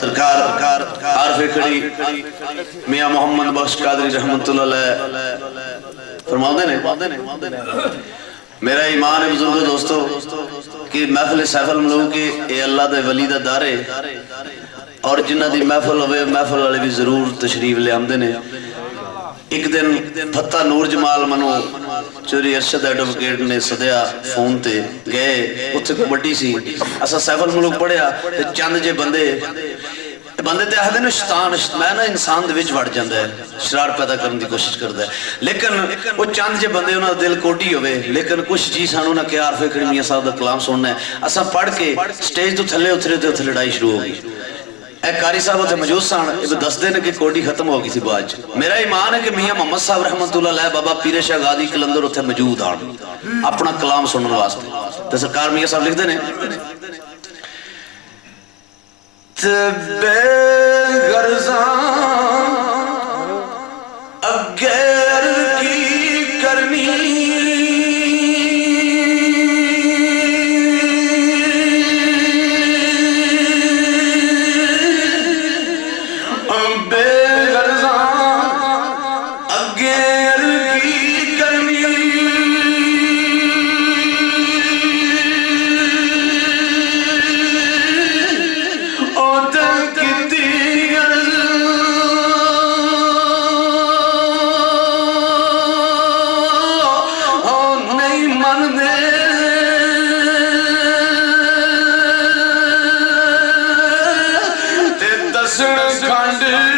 سرکار عارف کھڑی میاں محمد بخش قادری رحمت اللہ علیہ فرماؤں نے میرا ایمان ہے بزرگو دوستو کہ محفل سیف الملوک کی اے اللہ دے ولی دا دارے اور جنہ دی محفل ہوئے محفل والے بھی ضرور تشریف لے آمدے نے ایک دن پھتا نور جمال منو چوری ارشد ایڈوکیٹ نے صدیا فون تے گئے اتھے کو بڑی سی اسا سیف الملوک پڑھیا چند جے بندے تے آہدے نے شیطان میں نا انسان دے وچ وڑ جاندہ ہے شرار پیدا کرنے دی کوشش کردا ہے لیکن وہ چند جے بندے انہاں دل کوٹی ہوئے لیکن کچھ چیز سانو نہ کہ عارف کھڑی میاں صاحب دا کلام سننا ہے اسا پڑھ کے سٹیج تو تھلے اتھرے تے اتھے لڑائی شروع ہو گئی اے قاری صاحب اتھے موجود سان اب دس دن کہ کوٹی ختم ہو گئی تھی باج میرا ایمان ہے کہ میاں محمد صاحب رحمت اللہ علیہ بابا پیر شاہ غازی کلندر اتھے موجود آن اپنا کلام سنن واسطے تے سرکار میاں صاحب لکھ دے نے بے غرضاں اگر کی کرنی بے غرضاں اگر کی کرنی دسن کھنڈ